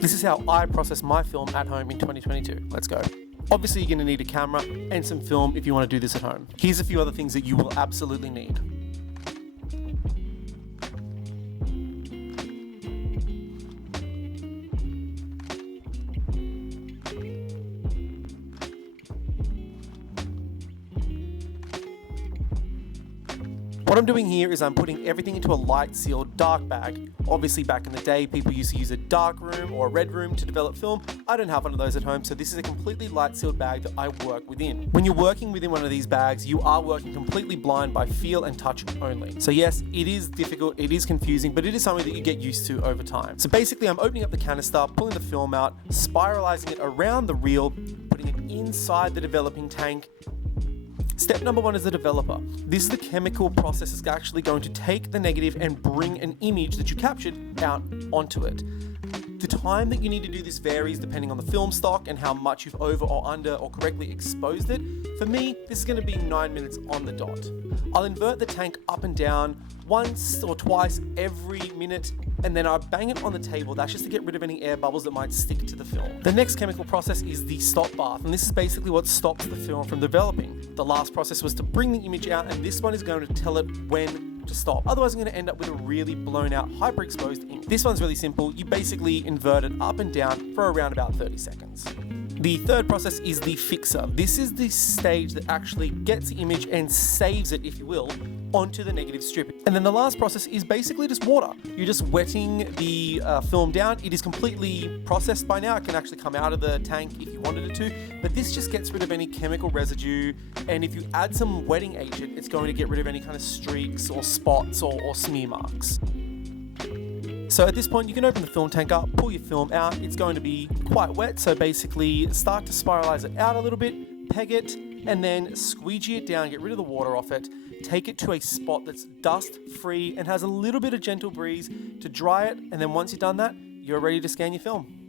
This is how I process my film at home in 2022. Let's go. Obviously, you're going to need a camera and some film if you want to do this at home. Here's a few other things that you will absolutely need. What I'm doing here is I'm putting everything into a light sealed dark bag. Obviously back in the day, people used to use a dark room or a red room to develop film. I don't have one of those at home, so this is a completely light sealed bag that I work within. When you're working within one of these bags, you are working completely blind by feel and touch only. So yes, it is difficult, it is confusing, but it is something that you get used to over time. So basically I'm opening up the canister, pulling the film out, spiralizing it around the reel, putting it inside the developing tank. Step number one is the developer. This is the chemical process that's actually going to take the negative and bring an image that you captured out onto it. The time that you need to do this varies depending on the film stock and how much you've over or under or correctly exposed it. For me, this is going to be 9 minutes on the dot. I'll invert the tank up and down once or twice every minute, and then I bang it on the table. That's just to get rid of any air bubbles that might stick to the film. The next chemical process is the stop bath, and this is basically what stops the film from developing. The last process was to bring the image out, and this one is going to tell it when to stop. Otherwise, I'm going to end up with a really blown out, hyperexposed image. This one's really simple. You basically invert it up and down for around about 30 seconds. The third process is the fixer. This is the stage that actually gets the image and saves it, if you will, onto the negative strip. And then the last process is basically just water. You're just wetting the film down. It is completely processed by now. It can actually come out of the tank if you wanted it to, but this just gets rid of any chemical residue. And if you add some wetting agent, it's going to get rid of any kind of streaks or spots or smear marks. So at this point, you can open the film tank up, pull your film out. It's going to be quite wet, so basically start to spiralize it out a little bit, peg it, and then squeegee it down, get rid of the water off it, take it to a spot that's dust-free and has a little bit of gentle breeze to dry it, and then once you've done that, you're ready to scan your film.